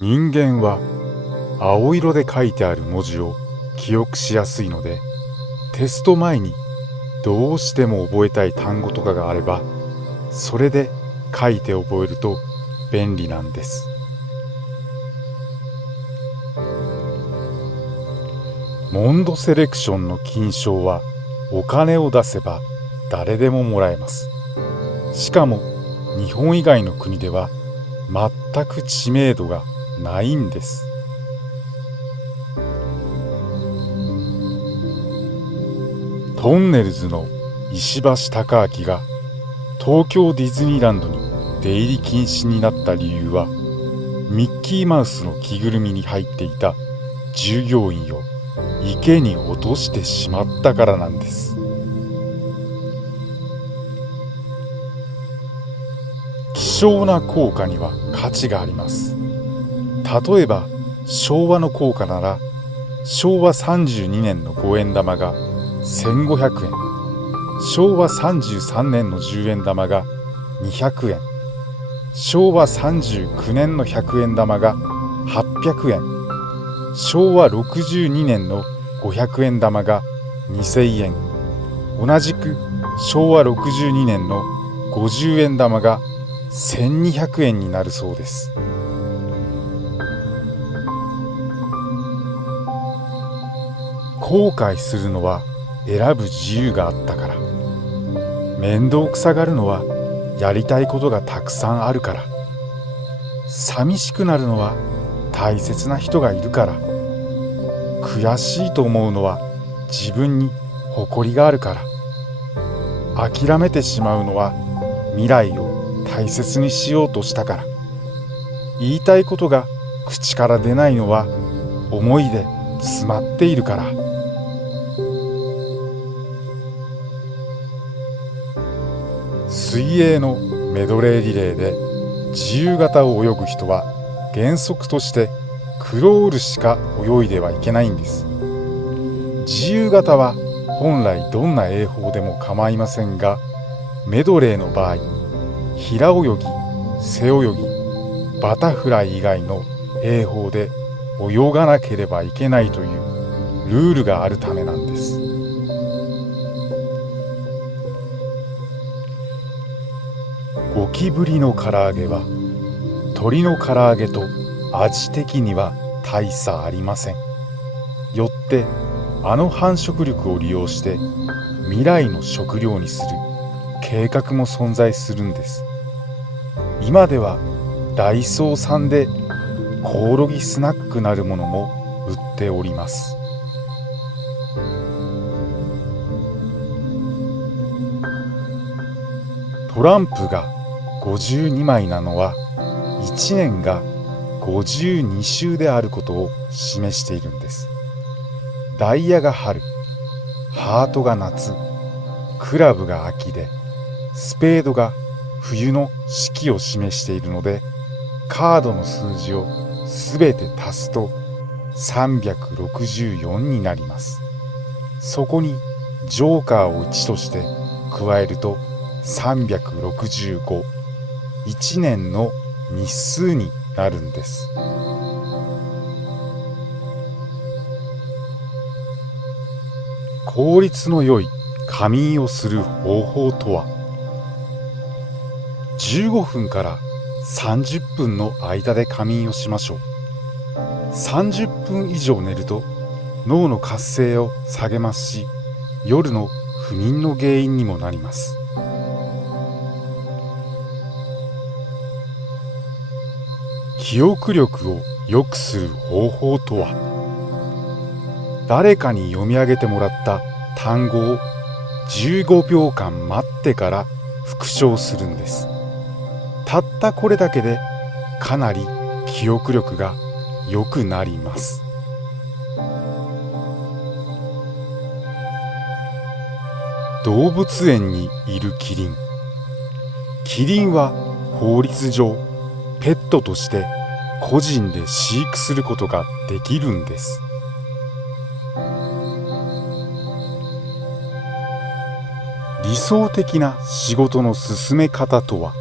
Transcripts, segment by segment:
人間は青色で書いてある文字を記憶しやすいので、テスト前にどうしても覚えたい単語とかがあれば、それで書いて覚えると便利なんです。モンドセレクションの金賞はお金を出せば誰でももらえます。しかも日本以外の国では全く知名度がないんです。トンネルズの石橋貴明が東京ディズニーランドに出入り禁止になった理由は、ミッキーマウスの着ぐるみに入っていた従業員を池に落としてしまったからなんです。希少な硬貨には価値があります。例えば昭和の硬貨なら、昭和32年の5円玉が1500円、昭和33年の10円玉が200円、昭和39年の100円玉が800円、昭和62年の500円玉が2000円、同じく昭和62年の50円玉が1200円になるそうです。後悔するのは選ぶ自由があったから。面倒くさがるのはやりたいことがたくさんあるから。寂しくなるのは大切な人がいるから。悔しいと思うのは自分に誇りがあるから。諦めてしまうのは未来を大切にしようとしたから。言いたいことが口から出ないのは思いで詰まっているから。水泳のメドレーリレーで自由形を泳ぐ人は原則としてクロールしか泳いではいけないんです。自由形は本来どんな泳法でも構いませんが、メドレーの場合、平泳ぎ、背泳ぎ、バタフライ以外の泳法で泳がなければいけないというルールがあるためなんです。ゴキブリの唐揚げは鳥の唐揚げと味的には大差ありません。よってあの繁殖力を利用して未来の食料にする計画も存在するんです。今ではダイソーさんでコオロギスナックなるものも売っております。トランプが52枚なのは1年が52週であることを示しているんです。ダイヤが春、ハートが夏、クラブが秋で、スペードが冬の四季を示しているので、カードの数字をすべて足すと364になります。そこにジョーカーを1として加えると365、1年の日数になるんです。効率の良い仮眠をする方法とは、15分から30分の間で仮眠をしましょう。30分以上寝ると脳の活性を下げますし、夜の不眠の原因にもなります。記憶力を良くする方法とは、誰かに読み上げてもらった単語を15秒間待ってから復唱するんです。たったこれだけでかなり記憶力が良くなります。動物園にいるキリン。キリンは法律上ペットとして個人で飼育することができるんです。理想的な仕事の進め方とは、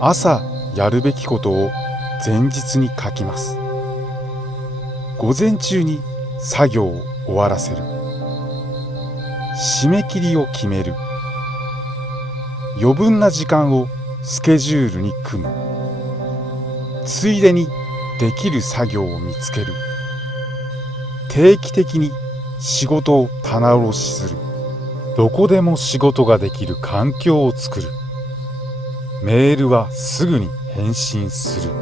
朝やるべきことを前日に書きます。午前中に作業を終わらせる。締め切りを決める。余分な時間をスケジュールに組む。ついでにできる作業を見つける。定期的に仕事を棚卸しする。どこでも仕事ができる環境を作る。メールはすぐに返信する。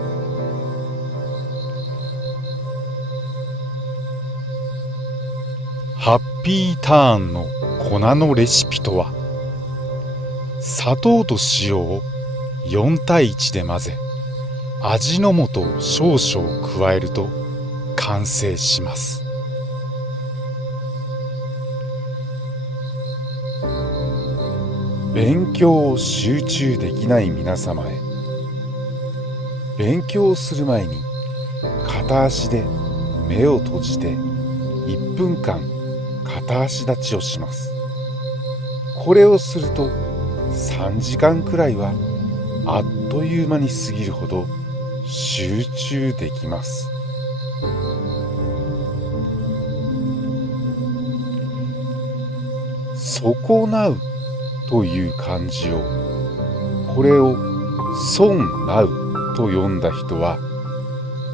ハッピーターンの粉のレシピとは、砂糖と塩を4対1で混ぜ、味の素を少々加えると完成します。勉強を集中できない皆様へ、勉強する前に片足で目を閉じて1分間片足立ちをします。これをすると3時間くらいはあっという間に過ぎるほど集中できます。損なうという漢字を、これを損なうと読んだ人は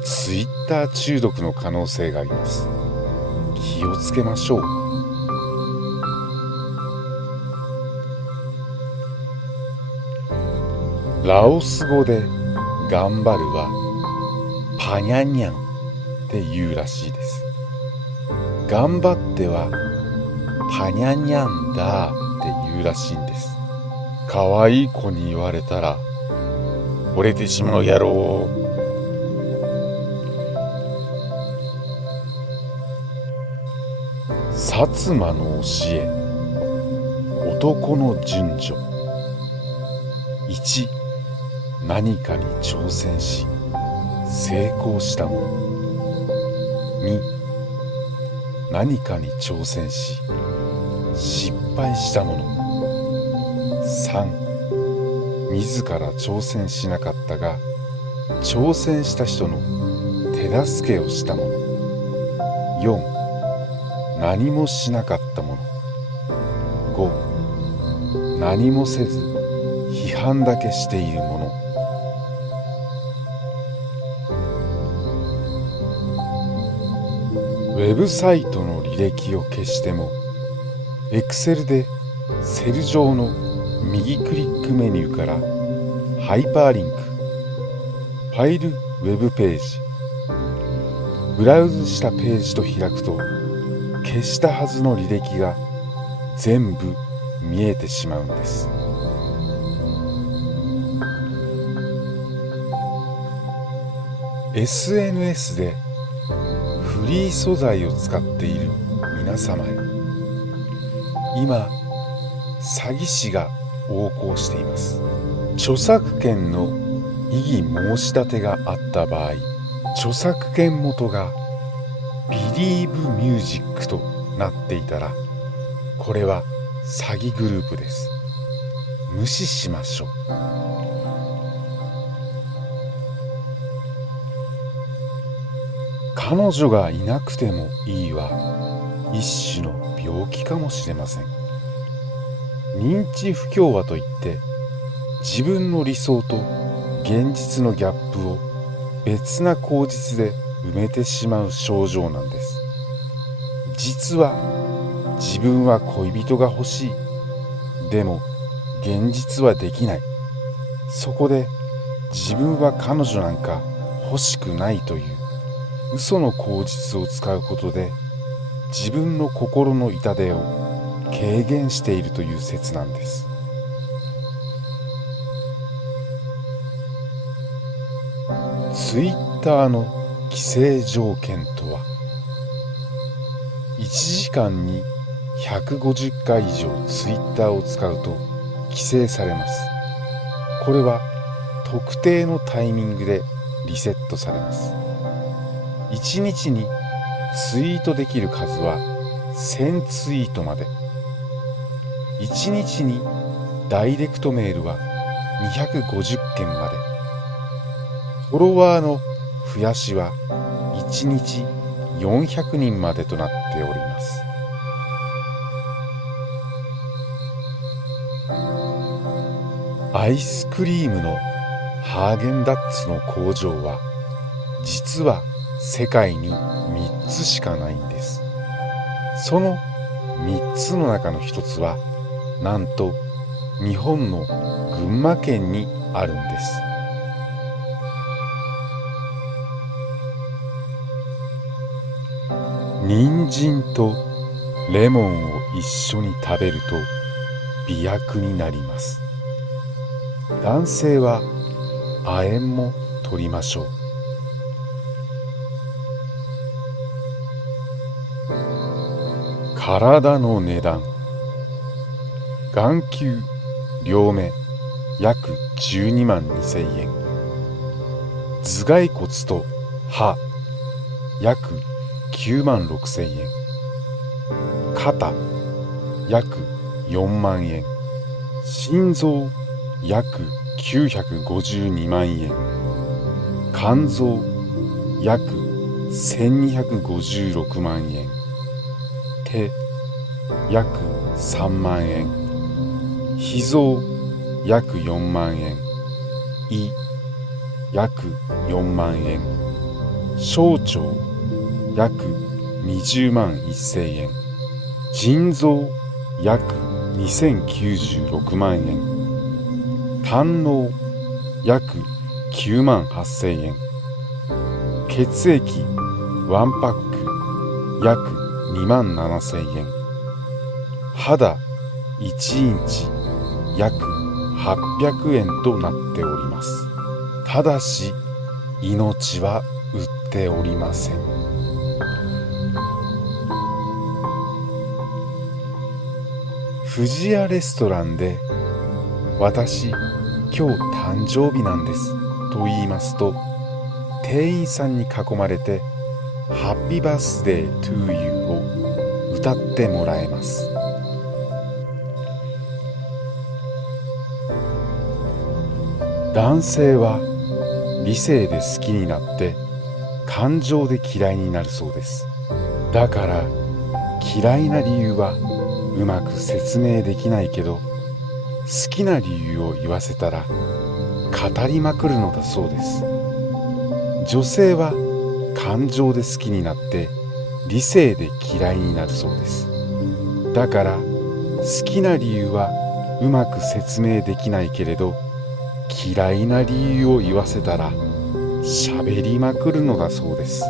ツイッター中毒の可能性があります。気をつけましょう。ラオス語で頑張るはパニャニャンって言うらしいです。頑張ってはパニャニャンだって言うらしいんです。可愛い子に言われたら惚れてしまうやろう。薩摩の教え、男の順序。1、何かに挑戦し成功したもの。2、何かに挑戦し失敗したもの。3、自ら挑戦しなかったが挑戦した人の手助けをしたもの。4、何もしなかったもの。5、何もせず批判だけしているもの。ウェブサイトの履歴を消しても Excel でセル上の右クリックメニューからハイパーリンク、ファイルウェブページ、ブラウズしたページと開くと消したはずの履歴が全部見えてしまうんです。SNS でフリー素材を使っている皆様へ、今詐欺師が横行しています。著作権の異議申し立てがあった場合、著作権元がBelieve Musicとなっていたら、これは詐欺グループです。無視しましょう。彼女がいなくてもいいは一種の病気かもしれません。認知不協和といって自分の理想と現実のギャップを別な口実で埋めてしまう症状なんです。実は自分は恋人が欲しい。でも現実はできない。そこで自分は彼女なんか欲しくないという嘘の口実を使うことで自分の心の痛手を軽減しているという説なんです。ツイッターの規制条件とは、1時間に150回以上ツイッターを使うと規制されます。これは特定のタイミングでリセットされます。1日にツイートできる数は1000ツイートまで。1日にダイレクトメールは250件まで。フォロワーの増やしは1日400人までとなっております。アイスクリームのハーゲンダッツの工場は実は世界に3つしかないんです。その3つの中の1つはなんと日本の群馬県にあるんです。人参とレモンを一緒に食べると美薬になります。男性は亜鉛も取りましょう。体の値段。眼球両目約12万2000円。頭蓋骨と歯約9万6000円。肩約4万円。心臓約952万円。肝臓約1256万円。手約3万円。脾臓約4万円。胃約4万円。小腸約20万1000円。腎臓約2096万円。胆のう約9万8000円。血液1パック約2万7000円。肌1インチ約800円となっております。ただし命は売っておりません。富士屋レストランで私今日誕生日なんですと言いますと、店員さんに囲まれてハッピーバースデートゥーユーを歌ってもらえます。男性は理性で好きになって感情で嫌いになるそうです。だから嫌いな理由はうまく説明できないけど、好きな理由を言わせたら語りまくるのだそうです。女性は感情で好きになって理性で嫌いになるそうです。だから好きな理由はうまく説明できないけれど、嫌いな理由を言わせたら喋りまくるのだそうです。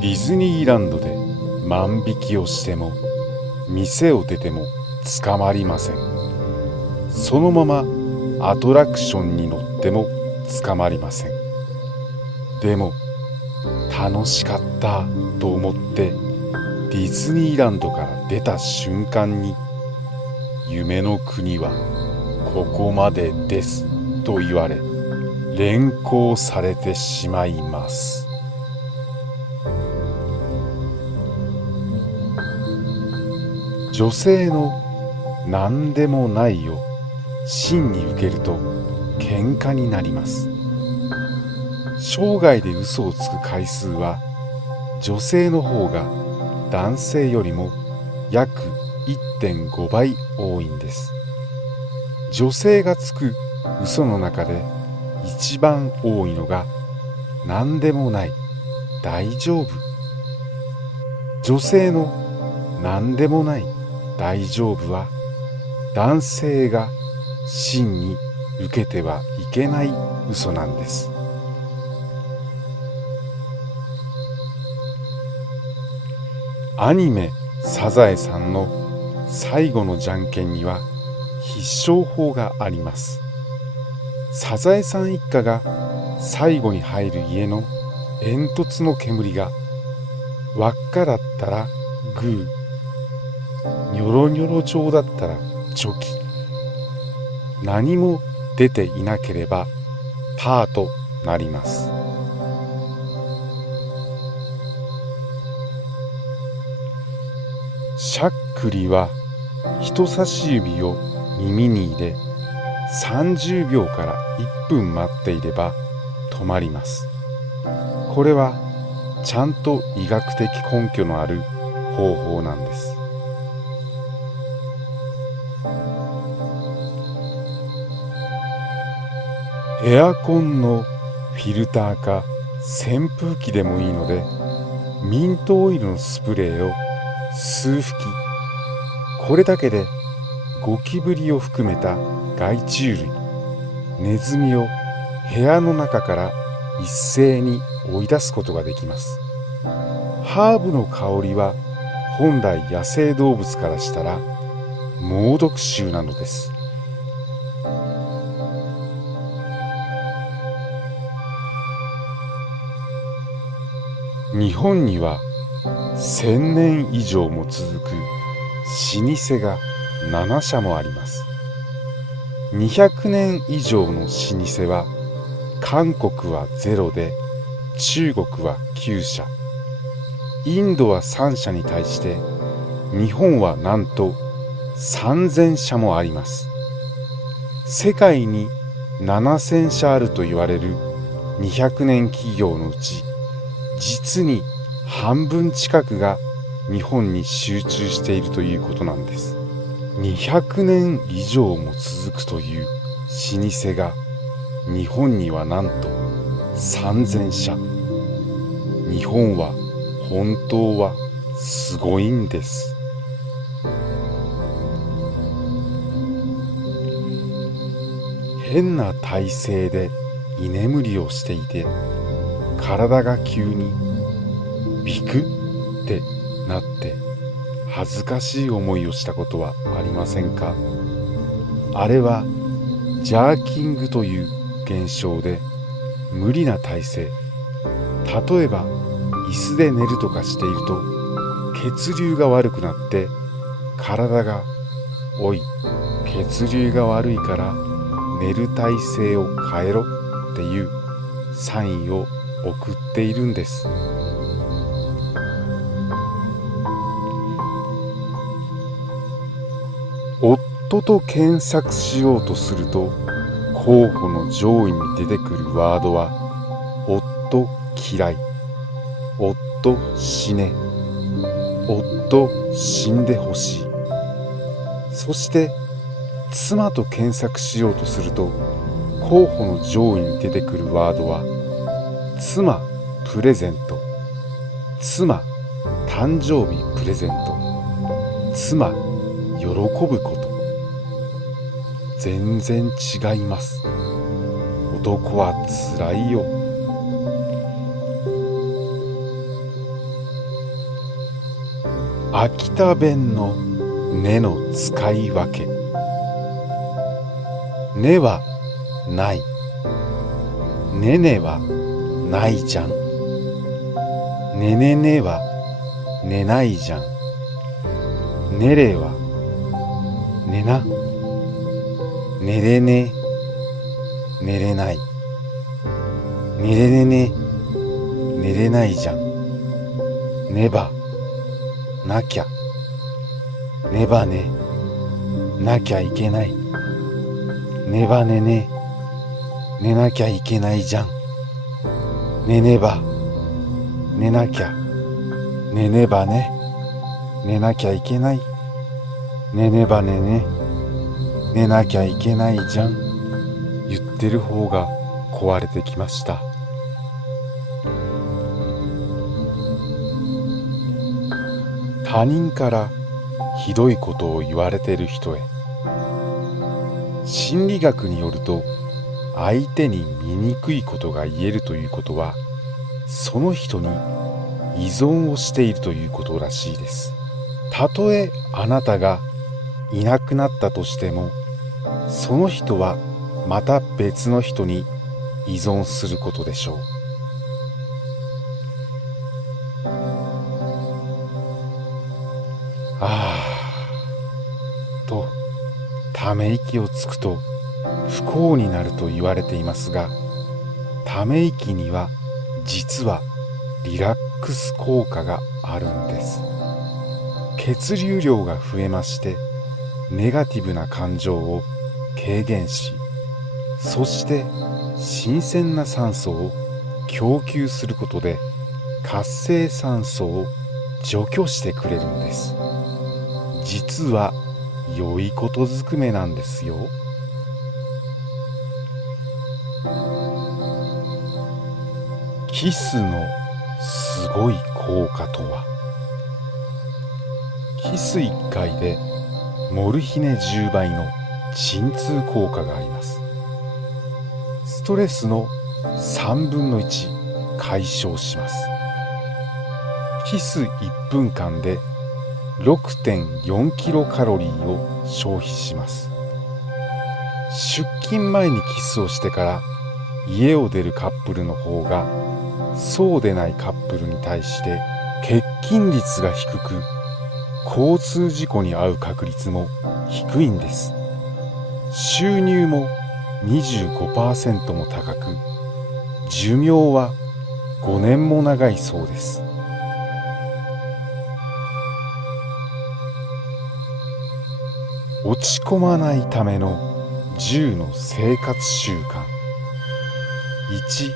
ディズニーランドで万引きをしても店を出ても捕まりません。そのままアトラクションに乗っても捕まりません。でも楽しかったと思ってディズニーランドから出た瞬間に、夢の国はここまでですと言われ連行されてしまいます。女性の何でもないを真に受けると喧嘩になります。生涯で嘘をつく回数は女性の方が男性よりも約 1.5 倍多いんです。女性がつく嘘の中で一番多いのが何でもない、大丈夫。女性の何でもない、大丈夫は男性が真に受けてはいけない嘘なんです。アニメサザエさんの最後のじゃんけんには必勝法があります。サザエさん一家が最後に入る家の煙突の煙が輪っかだったらグー、ニョロニョロ状だったらチョキ、何も出ていなければパーとなります。しゃっくりは人差し指を耳に入れ30秒から1分待っていれば止まります。これはちゃんと医学的根拠のある方法なんです。エアコンのフィルターか扇風機でもいいので、ミントオイルのスプレーを数吹き、これだけでゴキブリを含めた害虫類、ネズミを部屋の中から一斉に追い出すことができます。ハーブの香りは本来野生動物からしたら猛毒臭なのです。日本には1000年以上も続く老舗が7社もあります。200年以上の老舗は韓国は0で、中国は9社、インドは3社に対して日本はなんと3000社もあります。世界に7000社あると言われる200年企業のうち、実に半分近くが日本に集中しているということなんです。200年以上も続くという老舗が日本にはなんと3000社。日本は本当はすごいんです。変な体勢で居眠りをしていて、体が急にビクってなって恥ずかしい思いをしたことはありませんか？あれはジャーキングという現象で、無理な体勢、例えば椅子で寝るとかしていると血流が悪くなって、体がおい血流が悪いから寝る体勢を変えろっていうサインを送っているんです。夫と検索しようとすると、候補の上位に出てくるワードは夫嫌い、夫死ね、夫死んでほしい。そして妻と検索しようとすると、候補の上位に出てくるワードは妻プレゼント、妻誕生日プレゼント、妻喜ぶこと。全然違います。男はつらいよ。秋田弁のねの使い分け。ねはない。ねねはないじゃん。ねねねは寝ないじゃん。ねれは寝な。寝れね、寝れない。寝れねね、寝れないじゃん。ねばなきゃ。ねばね、なきゃいけない。ねばねね、寝なきゃいけないじゃん。寝ねば寝なきゃ。寝ねばね、寝なきゃいけない。寝ねばねね、寝なきゃいけないじゃん。言ってる方が壊れてきました。他人からひどいことを言われている人へ。心理学によると、相手に醜いことが言えるということは、その人に依存をしているということらしいです。たとえあなたがいなくなったとしても、その人はまた別の人に依存することでしょう。とため息をつくと不幸になると言われていますが、ため息には実はリラックス効果があるんです。血流量が増えまして、ネガティブな感情を軽減し、そして新鮮な酸素を供給することで活性酸素を除去してくれるんです。実は良いことずくめなんですよ。キスのすごい効果とは。キス1回でモルヒネ10倍の鎮痛効果があります。ストレスの3分の1解消します。キス1分間で 6.4 キロカロリーを消費します。出勤前にキスをしてから家を出るカップルの方が、そうでないカップルに対して欠勤率が低く、交通事故に遭う確率も低いんです。収入も 25% も高く、寿命は5年も長いそうです。落ち込まないための10の生活習慣。1、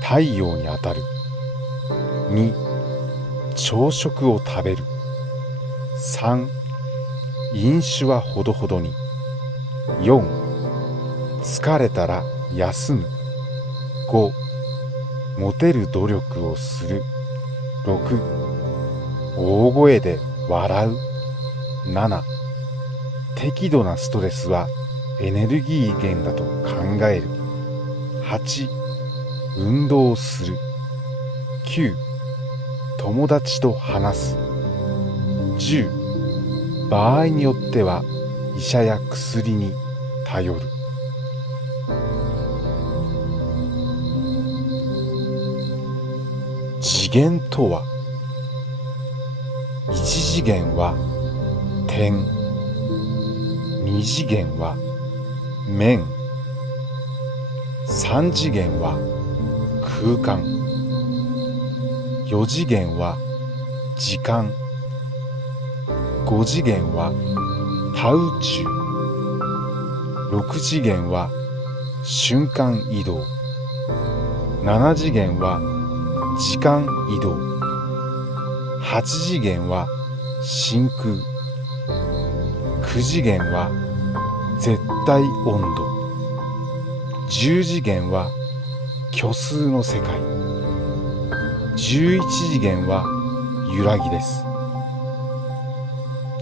太陽に当たる。2、朝食を食べる。3、飲酒はほどほどに。4、疲れたら休む。5、モテる努力をする。6、大声で笑う。7、適度なストレスはエネルギー源だと考える。8、運動する。9、友達と話す。10、場合によっては医者や薬に頼る。次元とは、1次元は点、2次元は面、3次元は空間、4次元は時間、5次元は多宇宙、6次元は瞬間移動、7次元は時間移動、8次元は真空、9次元は絶対温度、10次元は虚数の世界、11次元は揺らぎです。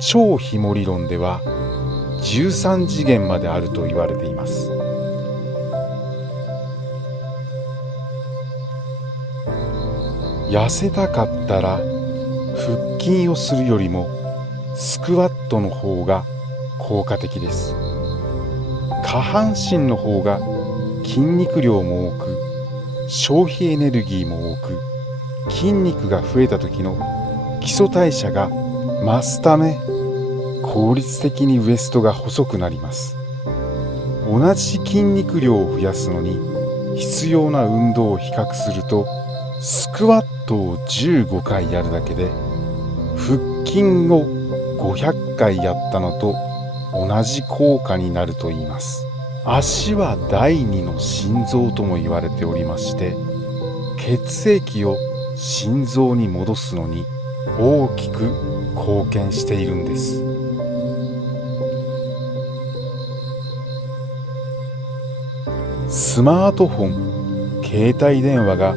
超ひも理論では13次元まであると言われています。痩せたかったら腹筋をするよりもスクワットの方が効果的です。下半身の方が筋肉量も多く、消費エネルギーも多く、筋肉が増えた時の基礎代謝が増すため、効率的にウエストが細くなります。同じ筋肉量を増やすのに必要な運動を比較すると、スクワットを15回やるだけで腹筋を500回やったのと同じ効果になると言います。足は第二の心臓とも言われておりまして、血液を心臓に戻すのに大きく貢献しているんです。スマートフォン、携帯電話が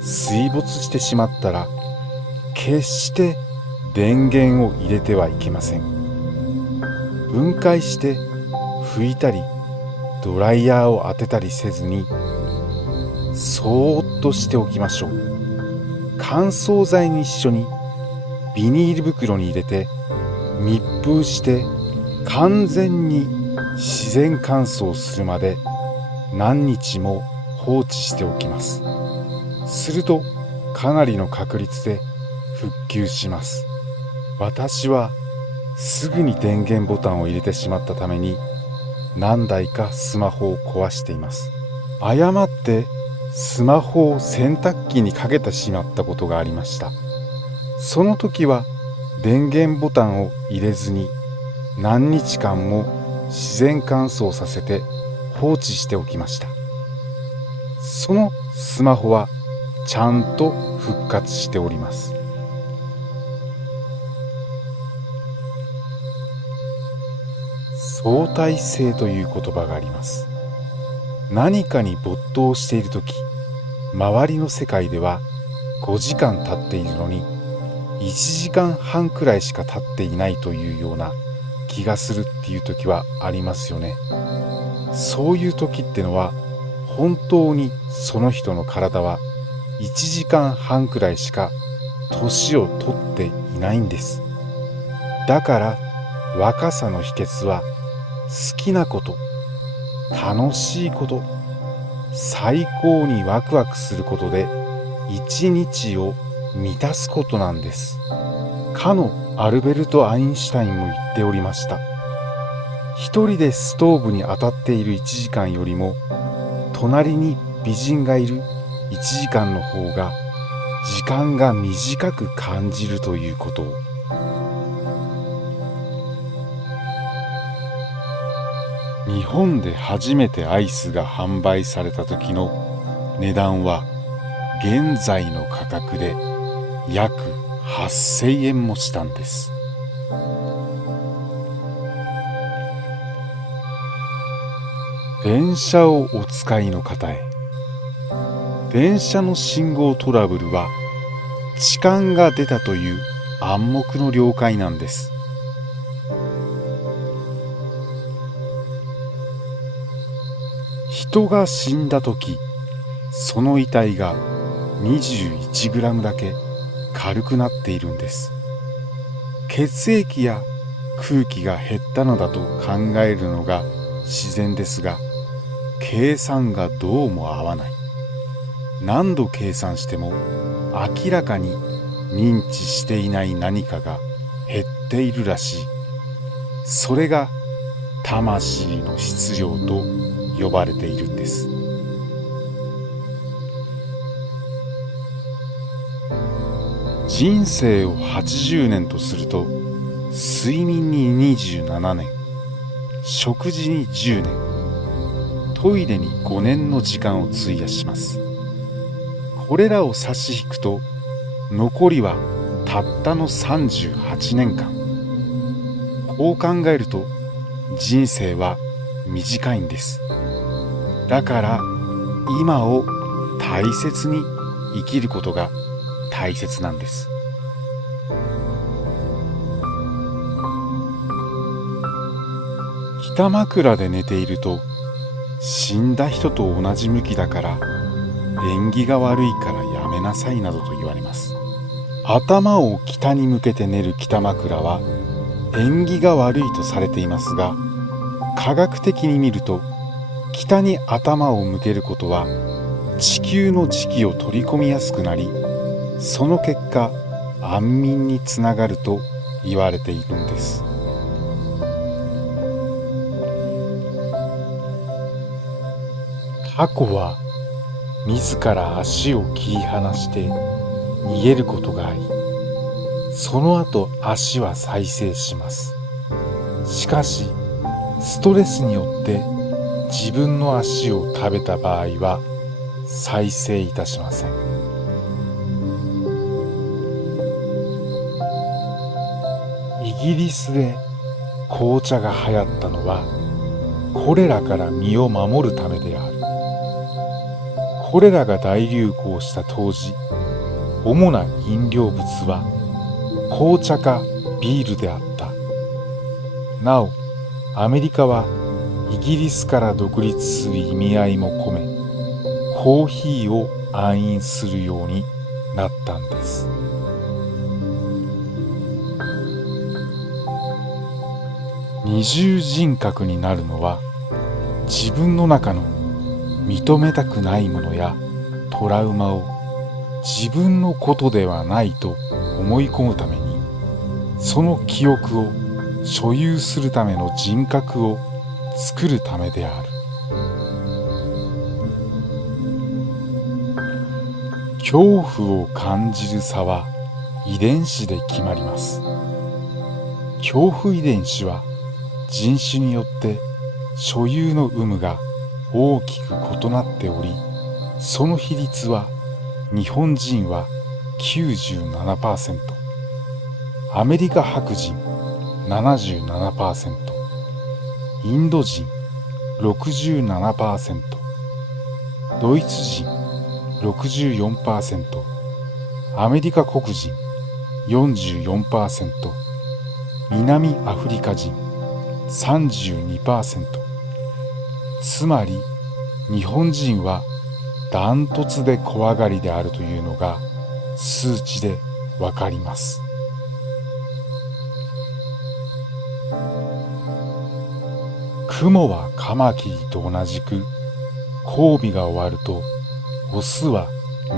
水没してしまったら、決して電源を入れてはいけません。分解して拭いたりドライヤーを当てたりせずに、そーっとしておきましょう。乾燥剤に一緒にビニール袋に入れて密封して完全に自然乾燥するまで何日も放置しておきます。するとかなりの確率で復旧します。私はすぐに電源ボタンを入れてしまったために何台かスマホを壊しています。誤ってスマホを洗濯機にかけてしまったことがありました。その時は電源ボタンを入れずに何日間も自然乾燥させて放置しておきました。そのスマホはちゃんと復活しております。相対性という言葉があります。何かに没頭しているとき、周りの世界では5時間経っているのに1時間半くらいしか経っていないというような気がするっていう時はありますよね。そういう時ってのは本当にその人の体は1時間半くらいしか年を取っていないんです。だから若さの秘訣は好きなこと、楽しいこと、最高にワクワクすることで一日を満たすことなんです。かのアルベルト・アインシュタインも言っておりました。一人でストーブに当たっている1時間よりも隣に美人がいる1時間の方が時間が短く感じるということを。日本で初めてアイスが販売された時の値段は現在の価格で約8000円もしたんです。電車をお使いの方へ。電車の信号トラブルは痴漢が出たという暗黙の了解なんです。人が死んだとき、その遺体が21グラムだけ軽くなっているんです。血液や空気が減ったのだと考えるのが自然ですが、計算がどうも合わない。何度計算しても明らかに認知していない何かが減っているらしい。それが魂の質量と呼ばれているんです。人生を80年とすると、睡眠に27年、食事に10年、トイレに5年の時間を費やします。これらを差し引くと、残りはたったの38年間。こう考えると、人生は短いんです。だから今を大切に生きることが大切なんです。北枕で寝ていると死んだ人と同じ向きだから縁起が悪いからやめなさいなどと言われます。頭を北に向けて寝る北枕は縁起が悪いとされていますが、科学的に見ると北に頭を向けることは地球の磁気を取り込みやすくなり、その結果安眠につながると言われているんです。タコは自ら足を切り離して逃げることがあり、その後足は再生します。しかしストレスによって自分の足を食べた場合は再生いたしません。イギリスで紅茶が流行ったのはコレラから身を守るためである。コレラが大流行した当時、主な飲料物は紅茶かビールであった。なお、アメリカはイギリスから独立する意味合いも込め、コーヒーを暗飲するようになったんです。二重人格になるのは、自分の中の認めたくないものやトラウマを自分のことではないと思い込むために、その記憶を所有するための人格を作るためである。恐怖を感じる差は遺伝子で決まります。恐怖遺伝子は人種によって所有の有無が大きく異なっており、その比率は日本人は 97%、アメリカ白人 77%、インド人 67%、ドイツ人 64%、アメリカ黒人 44%、南アフリカ人 32%。つまり日本人はダントツで怖がりであるというのが数値でわかります。クモはカマキリと同じく交尾が終わるとオスは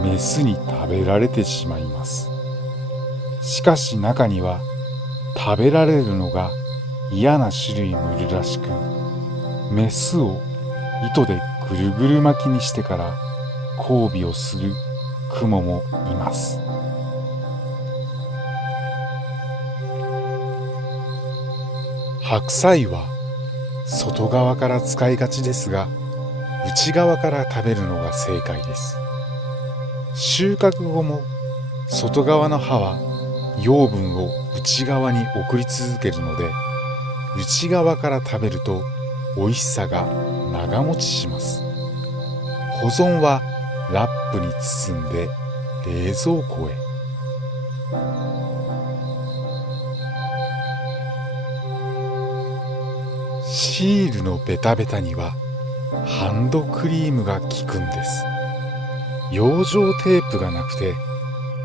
メスに食べられてしまいます。しかし中には食べられるのが嫌な種類もいるらしく、メスを糸でぐるぐる巻きにしてから交尾をするクモもいます。白菜は外側から使いがちですが、内側から食べるのが正解です。収穫後も外側の葉は養分を内側に送り続けるので、内側から食べると美味しさが長持ちします。保存はラップに包んで冷蔵庫へ。シールのベタベタにはハンドクリームが効くんです。養生テープがなくて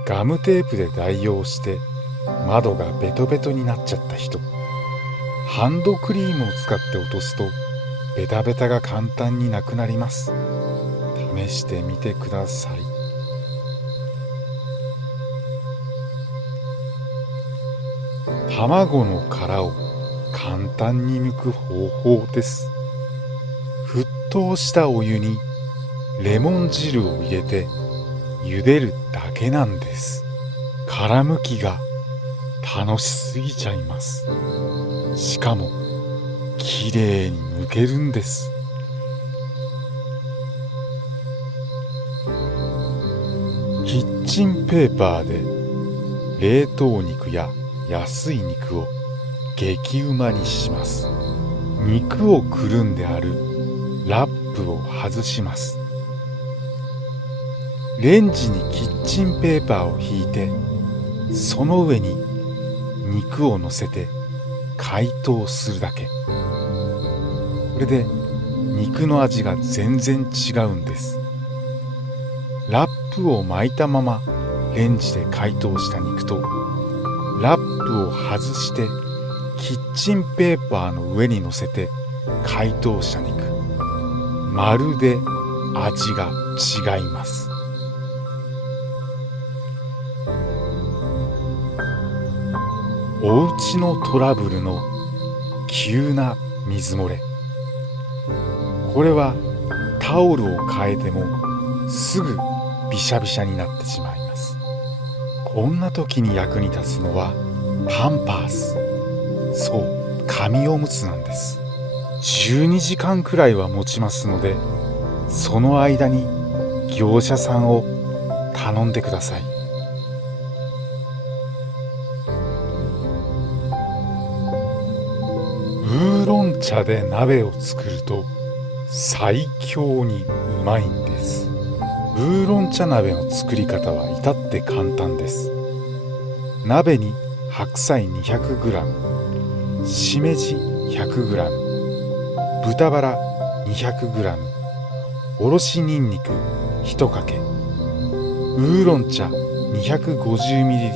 ガムテープで代用して窓がベトベトになっちゃった人、ハンドクリームを使って落とすとベタベタが簡単になくなります。試してみてください。卵の殻を簡単に抜く方法です。沸騰したお湯にレモン汁を入れて茹でるだけなんです。殻むきが楽しすぎちゃいます。しかもきれいに剥けるんです。キッチンペーパーで冷凍肉や安い肉を激うまにします。肉をくるんであるラップを外します。レンジにキッチンペーパーを引いて、その上に肉を乗せて解凍するだけ。これで肉の味が全然違うんです。ラップを巻いたままレンジで解凍した肉と、ラップを外してキッチンペーパーの上に乗せて解凍した肉、まるで味が違います。お家のトラブルの急な水漏れ、これはタオルを変えてもすぐびしゃびしゃになってしまいます。こんな時に役に立つのはパンパース、そう、紙おむつなんです。12時間くらいは持ちますので、その間に業者さんを頼んでください。ウーロン茶で鍋を作ると最強にうまいんです。ウーロン茶鍋の作り方は至って簡単です。鍋に白菜 200g、 しめじ 100g、 豚バラ 200g、 おろしにんにく1かけ、ウーロン茶 250ml、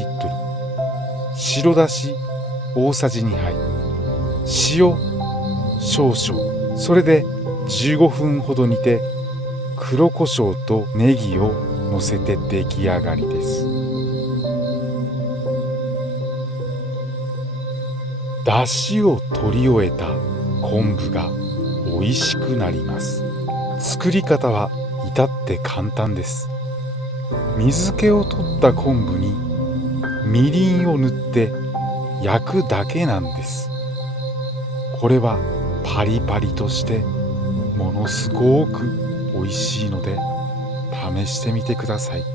白だし大さじ2杯、塩少々、それで15分ほど煮て黒胡椒とネギをのせて出来上がりです。だしを取り終えた昆布が美味しくなります。作り方は至って簡単です。水気を取った昆布にみりんを塗って焼くだけなんです。これはパリパリとしてものすごくおいしいので試してみてください。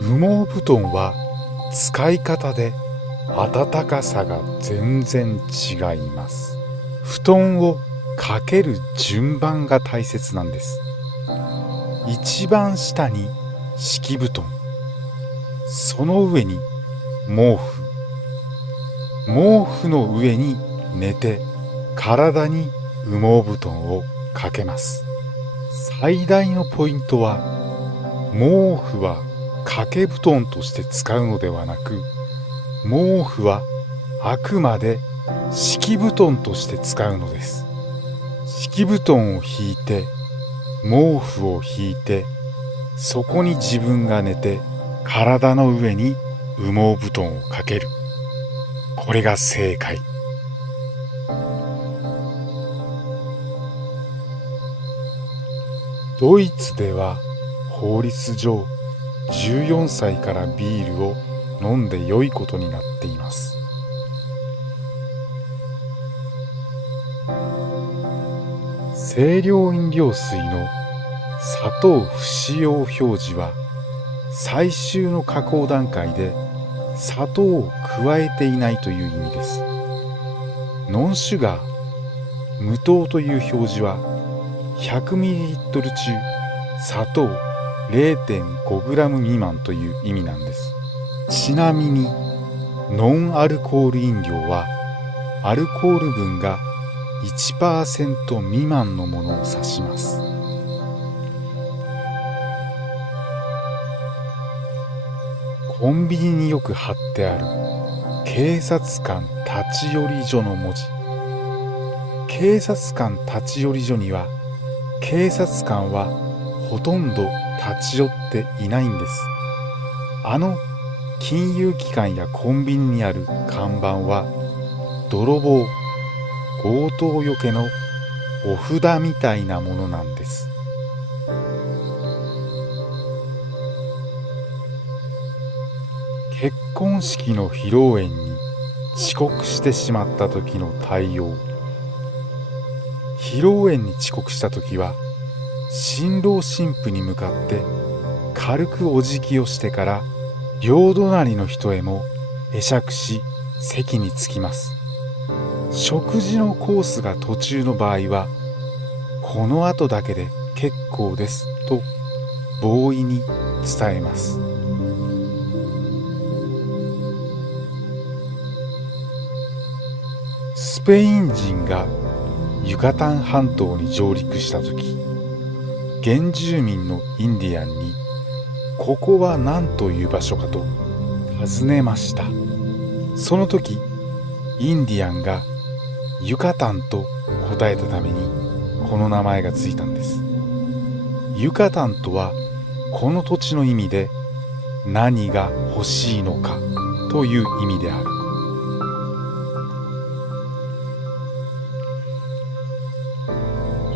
羽毛布団は使い方で暖かさが全然違います。布団をかける順番が大切なんです。一番下に敷布団、その上に毛布、毛布の上に寝て体に羽毛布団をかけます。最大のポイントは、毛布は掛け布団として使うのではなく、毛布はあくまで敷布団として使うのです。敷布団を引いて、毛布を引いて、そこに自分が寝て体の上に羽毛布団をかける。これが正解。ドイツでは法律上14歳からビールを飲んで良いことになっています。清涼飲料水の砂糖不使用表示は最終の加工段階で砂糖を加えていないという意味です。ノンシュガー、無糖という表示は 100ml 中砂糖 0.5g 未満という意味なんです。ちなみにノンアルコール飲料はアルコール分が 1% 未満のものを指します。コンビニによく貼ってある警察官立ち寄り所の文字。警察官立ち寄り所には警察官はほとんど立ち寄っていないんです。金融機関やコンビニにある看板は泥棒、強盗よけのお札みたいなものなんです。結婚式の披露宴に遅刻してしまった時の対応。披露宴に遅刻した時は新郎新婦に向かって軽くお辞儀をしてから両隣の人へも会釈し席に着きます。食事のコースが途中の場合はこの後だけで結構ですとボーイに伝えます。スペイン人がユカタン半島に上陸した時、原住民のインディアンにここは何という場所かと尋ねました。その時インディアンがユカタンと答えたためにこの名前がついたんです。ユカタンとはこの土地の意味で何が欲しいのかという意味である。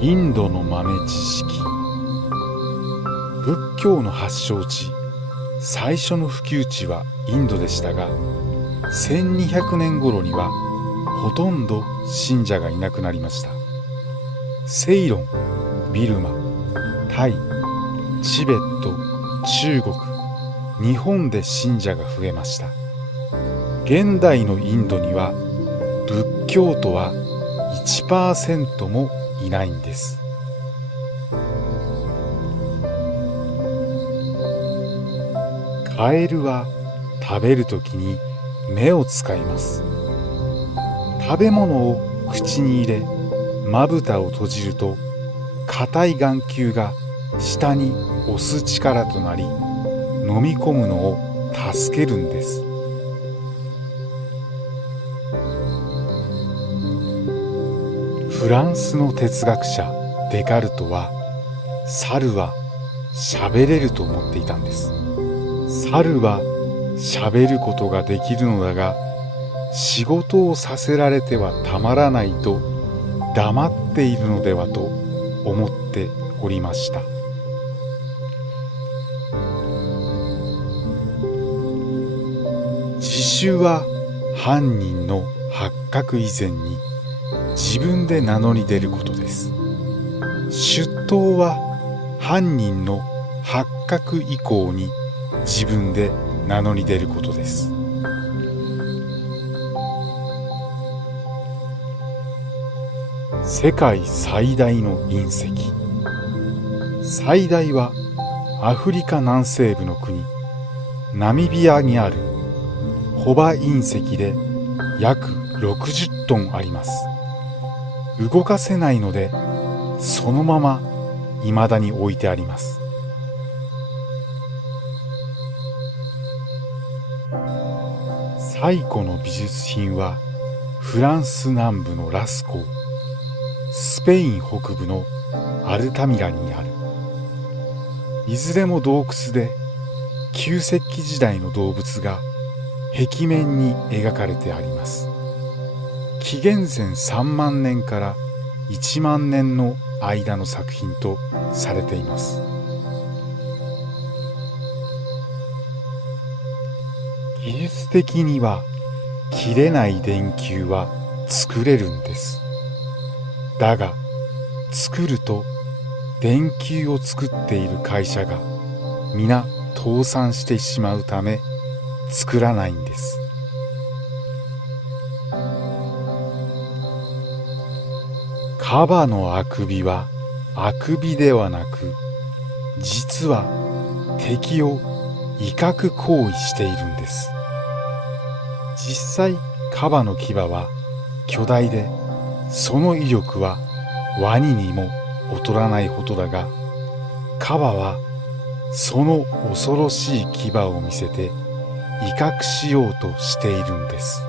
インドの豆知識。仏教の発祥地、最初の普及地はインドでしたが、1200年頃にはほとんど信者がいなくなりました。セイロン、ビルマ、タイ、チベット、中国、日本で信者が増えました。現代のインドには仏教徒は 1% もいないんです。カエルは食べるときに目を使います。食べ物を口に入れ、まぶたを閉じると硬い眼球が下に押す力となり、飲み込むのを助けるんです。フランスの哲学者デカルトは、猿は喋れると思っていたんです。猿は喋ることができるのだが、仕事をさせられてはたまらないと黙っているのではと思っておりました。中は犯人の発覚以前に自分で名乗り出ることです。出頭は犯人の発覚以降に自分で名乗り出ることです。世界最大の隕石。最大はアフリカ南西部の国ナミビアにあるホバ隕石で約60トンあります。動かせないのでそのまま未だに置いてあります。最古の美術品はフランス南部のラスコー、スペイン北部のアルタミラにある。いずれも洞窟で旧石器時代の動物が壁面に描かれてあります。紀元前3万年から1万年の間の作品とされています。技術的には切れない電球は作れるんです。だが作ると電球を作っている会社が皆倒産してしまうため作らないんです。カバのあくびはあくびではなく、実は敵を威嚇行為しているんです。実際カバの牙は巨大で、その威力はワニにも劣らないほどだが、カバはその恐ろしい牙を見せて威嚇しようとしているんです。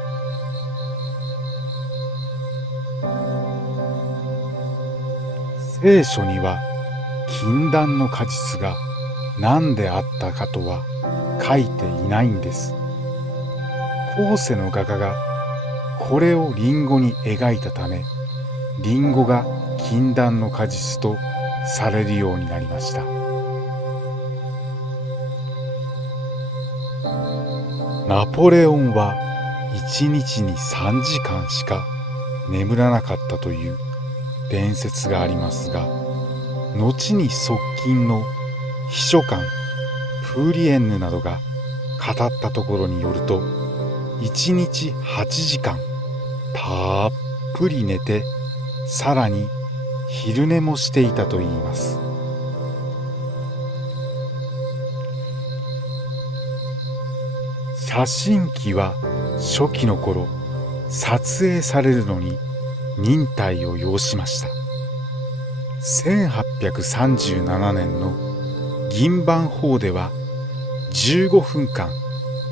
聖書には禁断の果実が何であったかとは書いていないんです。後世の画家がこれをリンゴに描いたため、リンゴが禁断の果実とされるようになりました。ナポレオンは1日に3時間しか眠らなかったという伝説がありますが、後に側近の秘書官プーリエンヌなどが語ったところによると、1日8時間たっぷり寝て、さらに昼寝もしていたといいます。写真機は初期の頃撮影されるのに忍耐を要しました。1837年の銀盤法では15分間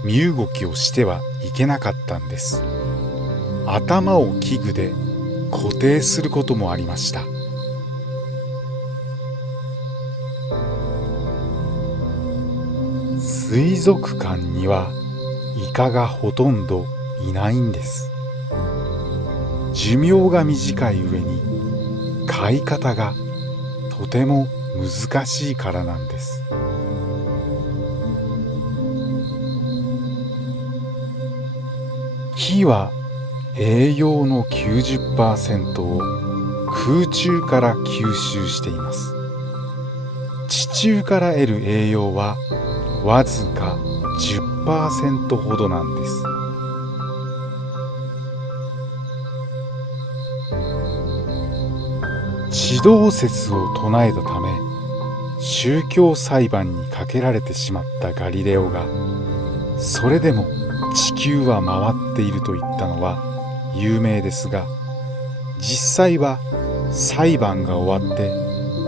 身動きをしてはいけなかったんです。頭を器具で固定することもありました。水族館にはイカがほとんどいないんです。寿命が短い上に飼い方がとても難しいからなんです。木は栄養の 90% を空中から吸収しています。地中から得る栄養はわずか 10% ほどなんです。地動説を唱えたため、宗教裁判にかけられてしまったガリレオが、それでも地球は回っていると言ったのは有名ですが、実際は裁判が終わって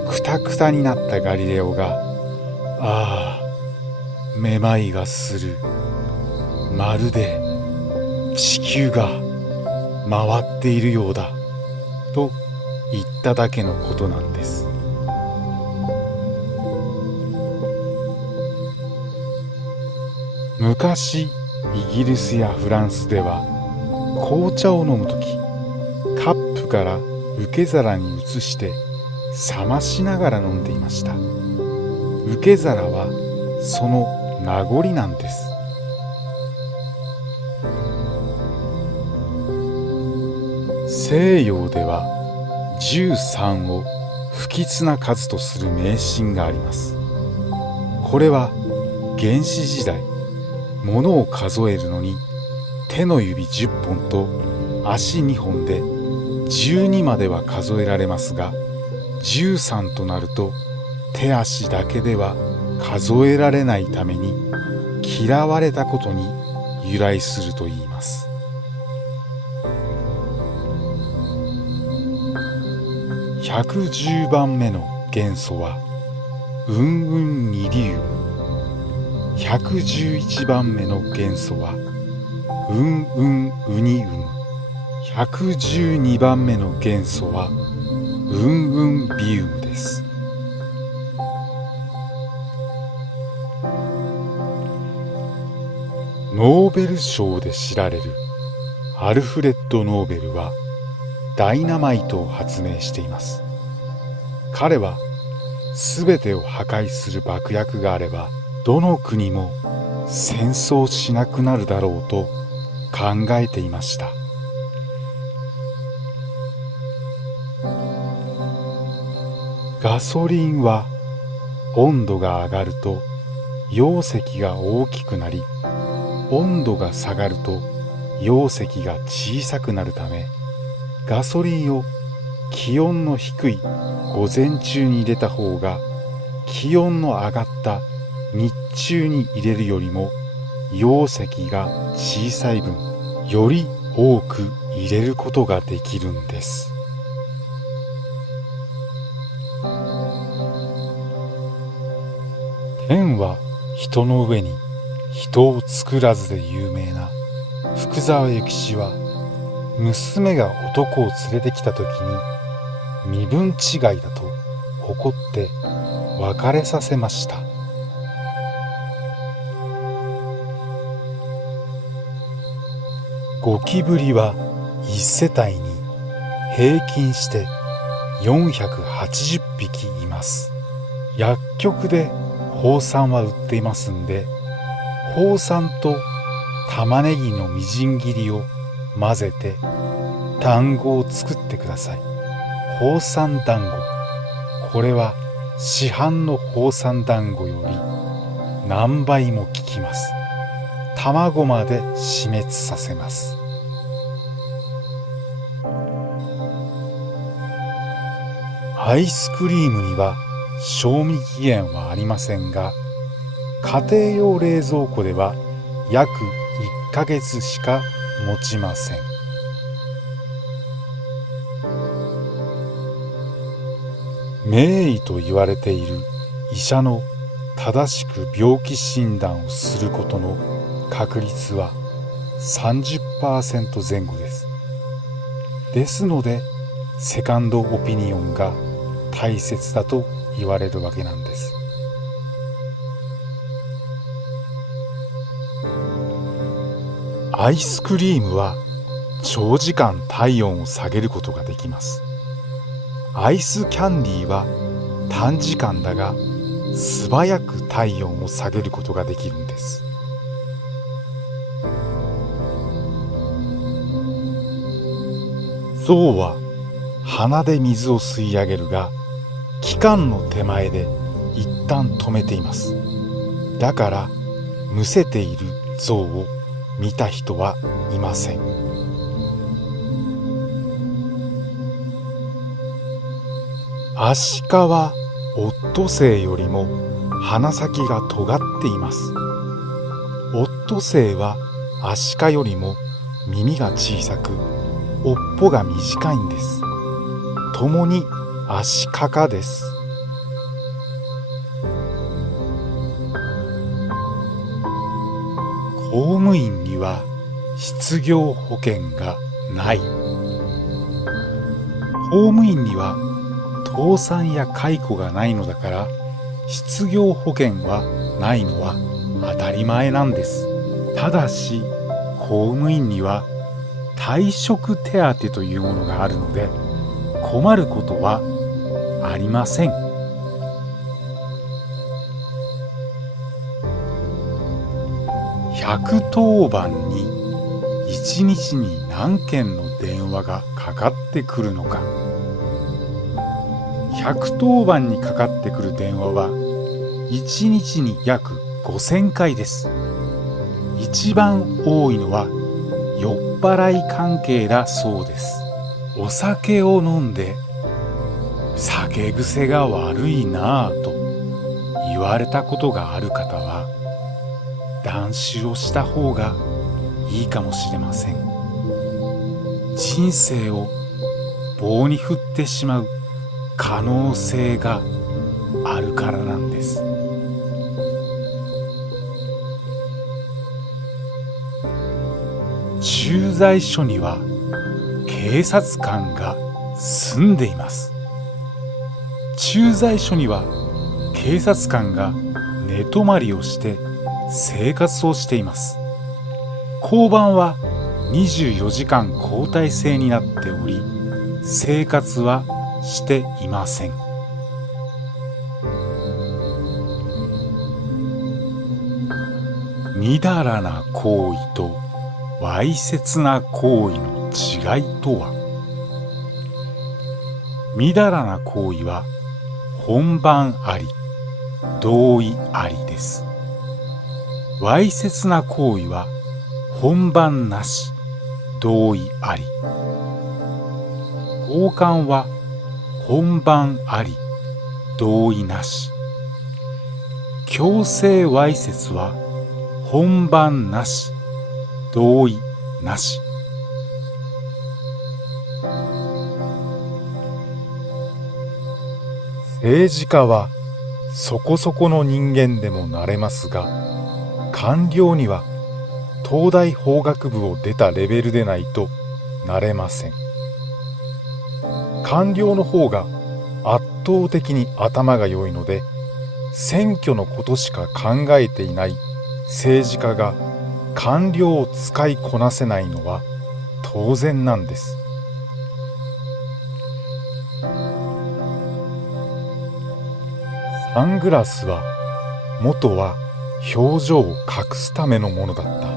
クタクタになったガリレオが、ああ、めまいがする。まるで地球が回っているようだと言っただけのことなんです。昔イギリスやフランスでは紅茶を飲むとき、カップから受け皿に移して冷ましながら飲んでいました。受け皿はその名残なんです。西洋では13を不吉な数とする迷信があります。これは原始時代、物を数えるのに手の指10本と足2本で12までは数えられますが、13となると手足だけでは数えられないために嫌われたことに由来するといいます。110番目の元素は雲雲二流。111番目の元素は雲雲ウニウム。112番目の元素は雲雲ビウムです。ノーベル賞で知られるアルフレッド・ノーベルはダイナマイトを発明しています。彼はすべてを破壊する爆薬があればどの国も戦争しなくなるだろうと考えていました。ガソリンは温度が上がると溶石が大きくなり、温度が下がると溶石が小さくなるため、ガソリンを気温の低い午前中に入れた方が気温の上がった日中に入れるよりも溶石が小さい分より多く入れることができるんです。天は人の上に人を作らずで有名な福沢諭吉は、娘が男を連れてきた時に身分違いだと怒って別れさせました。ゴキブリは1世帯に平均して480匹います。薬局でホウ酸は売っていますんで、ホウ酸と玉ねぎのみじん切りを混ぜて団子を作ってください。ホウ酸団子。これは市販のホウ酸団子より何倍も効きます。卵まで死滅させます。アイスクリームには賞味期限はありませんが、家庭用冷蔵庫では約1ヶ月しか持ちません。名医と言われている医者の正しく病気診断をすることの確率は 30% 前後です。ですので、セカンドオピニオンが大切だと言われるわけなんです。アイスクリームは長時間体温を下げることができます。アイスキャンディーは短時間だが素早く体温を下げることができるんです。象は鼻で水を吸い上げるが、気管の手前で一旦止めています。だからむせている象を見た人はいません。アシカはオットセイよりも鼻先が尖っています。オットセイはアシカよりも耳が小さく、尾っぽが短いんです。ともにアシカ科です。公務員には失業保険がない。公務員には倒産や解雇がないのだから、失業保険はないのは当たり前なんです。ただし、公務員には退職手当というものがあるので、困ることはありません。110番に1日に何件の電話がかかってくるのか。110番にかかってくる電話は1日に約5000回です。一番多いのは酔っ払い関係だそうです。お酒を飲んで酒癖が悪いなぁと言われたことがある方は断酒をした方がいいかもしれません。人生を棒に振ってしまう可能性があるからなんです。駐在所には警察官が住んでいます。駐在所には警察官が寝泊まりをして生活をしています。交番は24時間交代制になっており、生活はしていません。みだらな行為とわいせつな行為の違いとは。みだらな行為は本番あり、同意ありです。わいせつな行為は本番なし、同意あり。交換は本番あり、同意なし。強制わいせつは本番なし、同意なし。政治家はそこそこの人間でもなれますが、官僚には東大法学部を出たレベルでないとなれません。官僚の方が圧倒的に頭が良いので、選挙のことしか考えていない政治家が官僚を使いこなせないのは当然なんです。サングラスは元は表情を隠すためのものだった。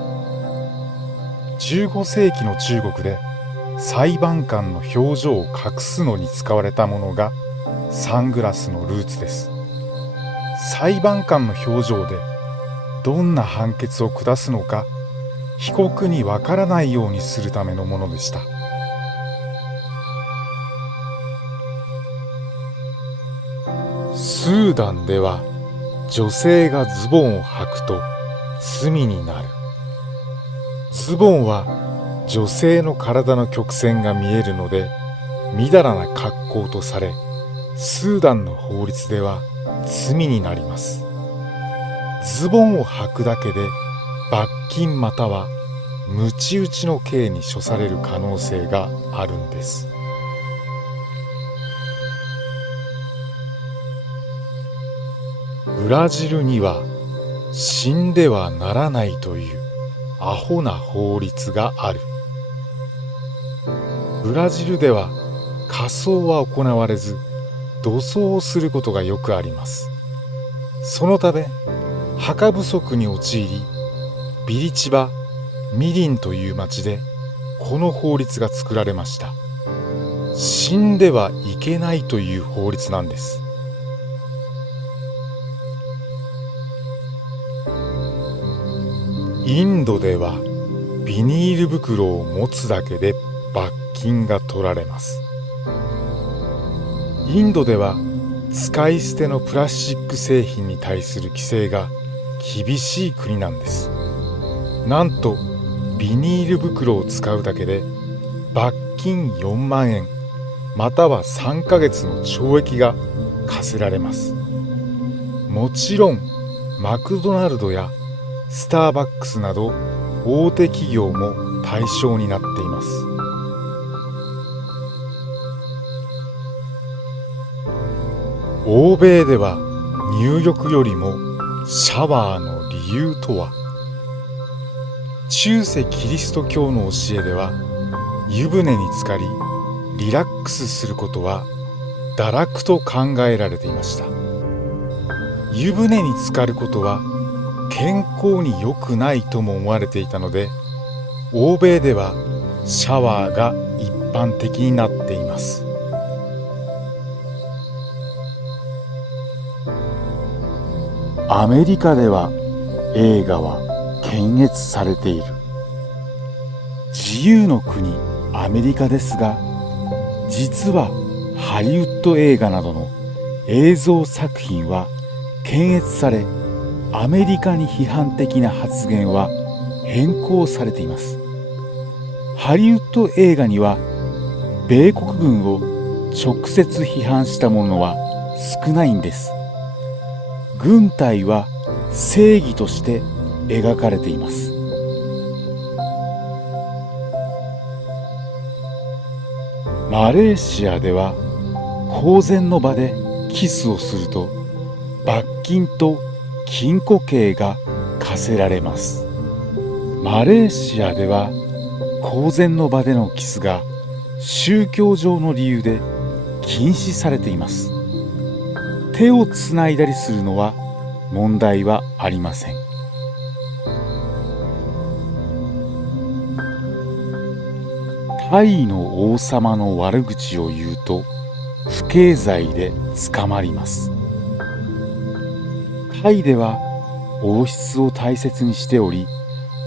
15世紀の中国で裁判官の表情を隠すのに使われたものがサングラスのルーツです。裁判官の表情でどんな判決を下すのか被告にわからないようにするためのものでした。スーダンでは女性がズボンを履くと罪になる。ズボンは女性の体の曲線が見えるのでみだらな格好とされ、スーダンの法律では罪になります。ズボンを履くだけで罰金または鞭打ちの刑に処される可能性があるんです。ブラジルには死んではならないというアホな法律がある。ブラジルでは火葬は行われず土葬をすることがよくあります。そのため墓不足に陥り、ビリチバ・ミリンという町でこの法律が作られました。死んではいけないという法律なんです。インドではビニール袋を持つだけで罰金が取られます。インドでは使い捨てのプラスチック製品に対する規制が厳しい国なんです。なんとビニール袋を使うだけで罰金4万円または3ヶ月の懲役が課せられます。もちろんマクドナルドやスターバックスなど大手企業も対象になっています。欧米では入浴よりもシャワーの理由とは。中世キリスト教の教えでは湯船に浸かりリラックスすることは堕落と考えられていました。湯船に浸かることは健康に良くないとも思われていたので、欧米ではシャワーが般的になっています。アメリカでは映画は検閲されている。自由の国アメリカですが、実はハリウッド映画などの映像作品は検閲され、アメリカに批判的な発言は変更されています。ハリウッド映画には米国軍を直接批判したものは少ないんです。軍隊は正義として描かれています。マレーシアでは公然の場でキスをすると罰金と禁錮刑が課せられます。マレーシアでは公然の場でのキスが宗教上の理由で禁止されています。手をつないだりするのは問題はありません。タイの王様の悪口を言うと不敬罪で捕まります。タイでは王室を大切にしており、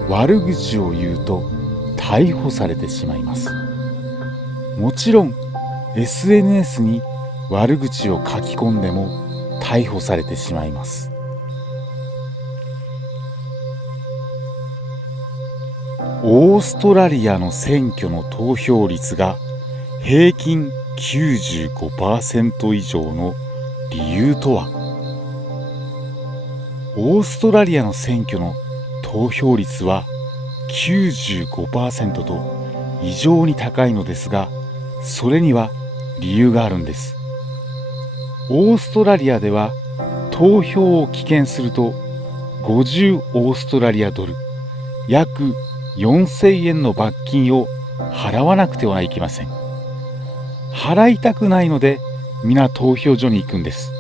悪口を言うと逮捕されてしまいます。もちろん SNS に悪口を書き込んでも逮捕されてしまいます。オーストラリアの選挙の投票率が平均 95% 以上の理由とは。オーストラリアの選挙の投票率は 95% と異常に高いのですが、それには理由があるんです。オーストラリアでは投票を棄権すると50オーストラリアドル、約4000円の罰金を払わなくてはいけません。払いたくないので皆投票所に行くんです。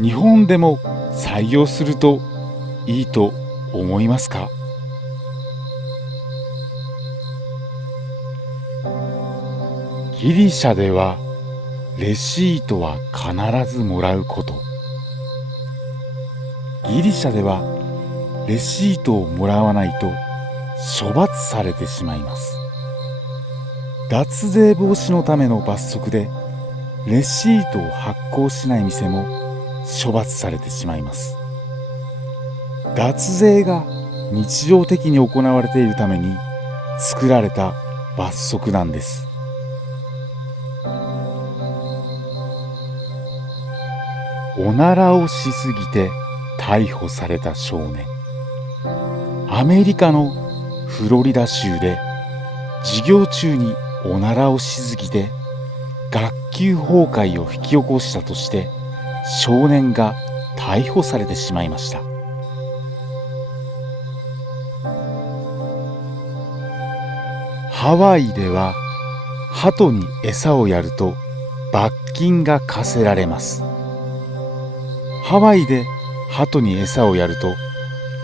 日本でも採用するといいと思いますか？ギリシャではレシートは必ずもらうこと。ギリシャではレシートをもらわないと処罰されてしまいます。脱税防止のための罰則でレシートを発行しない店も処罰されてしまいます。脱税が日常的に行われているために作られた罰則なんです。おならをしすぎて逮捕された少年。アメリカのフロリダ州で授業中におならをしすぎて学級崩壊を引き起こしたとして少年が逮捕されてしまいました。ハワイでは鳩に餌をやると罰金が課せられます。ハワイで鳩に餌をやると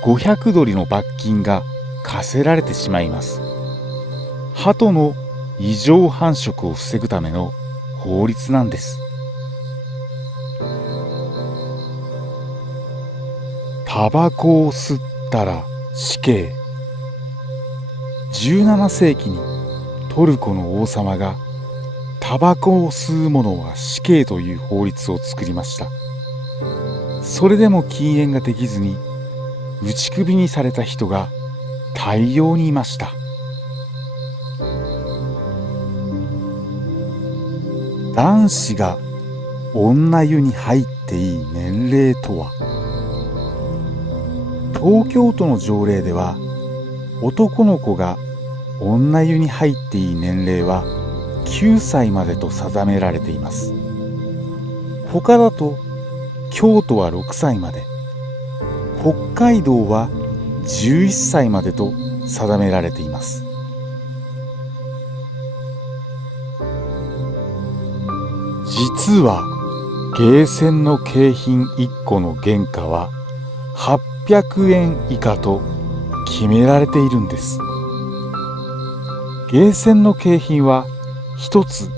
500ドルの罰金が課せられてしまいます。鳩の異常繁殖を防ぐための法律なんです。タバコを吸ったら死刑。17世紀にトルコの王様がタバコを吸う者は死刑という法律を作りました。それでも禁煙ができずに打ち首にされた人が大量にいました。男子が女湯に入っていい年齢とは。東京都の条例では男の子が女湯に入っていい年齢は9歳までと定められています。他だと京都は6歳まで、北海道は11歳までと定められています。実はゲーセンの景品1個の原価は800円以下と決められているんです。ゲーセンの景品は一つ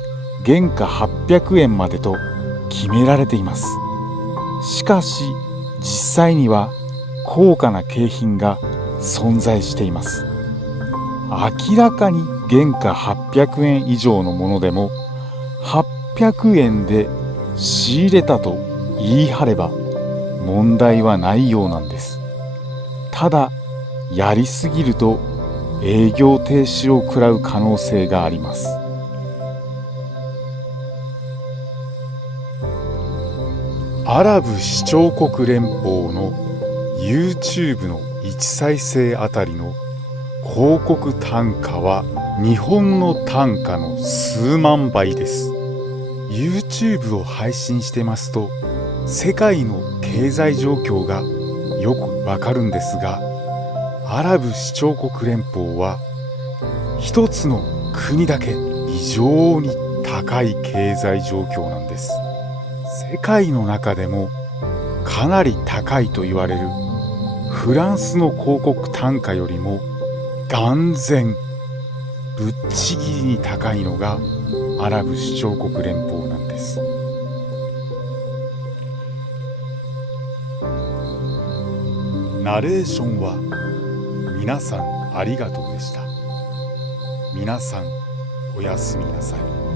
原価800円までと決められています。しかし実際には高価な景品が存在しています。明らかに原価800円以上のものでも800円で仕入れたと言い張れば問題はないようなんです。ただやりすぎると営業停止を食らう可能性があります。アラブ首長国連邦の YouTube の1再生あたりの広告単価は日本の単価の数万倍です。 YouTube を配信してますと世界の経済状況がよくわかるんですが、アラブ首長国連邦は一つの国だけ異常に高い経済状況なんです。世界の中でもかなり高いと言われるフランスの広告単価よりも断然ぶっちぎりに高いのがアラブ首長国連邦なんです。ナレーションは皆さんありがとうでした。皆さんおやすみなさい。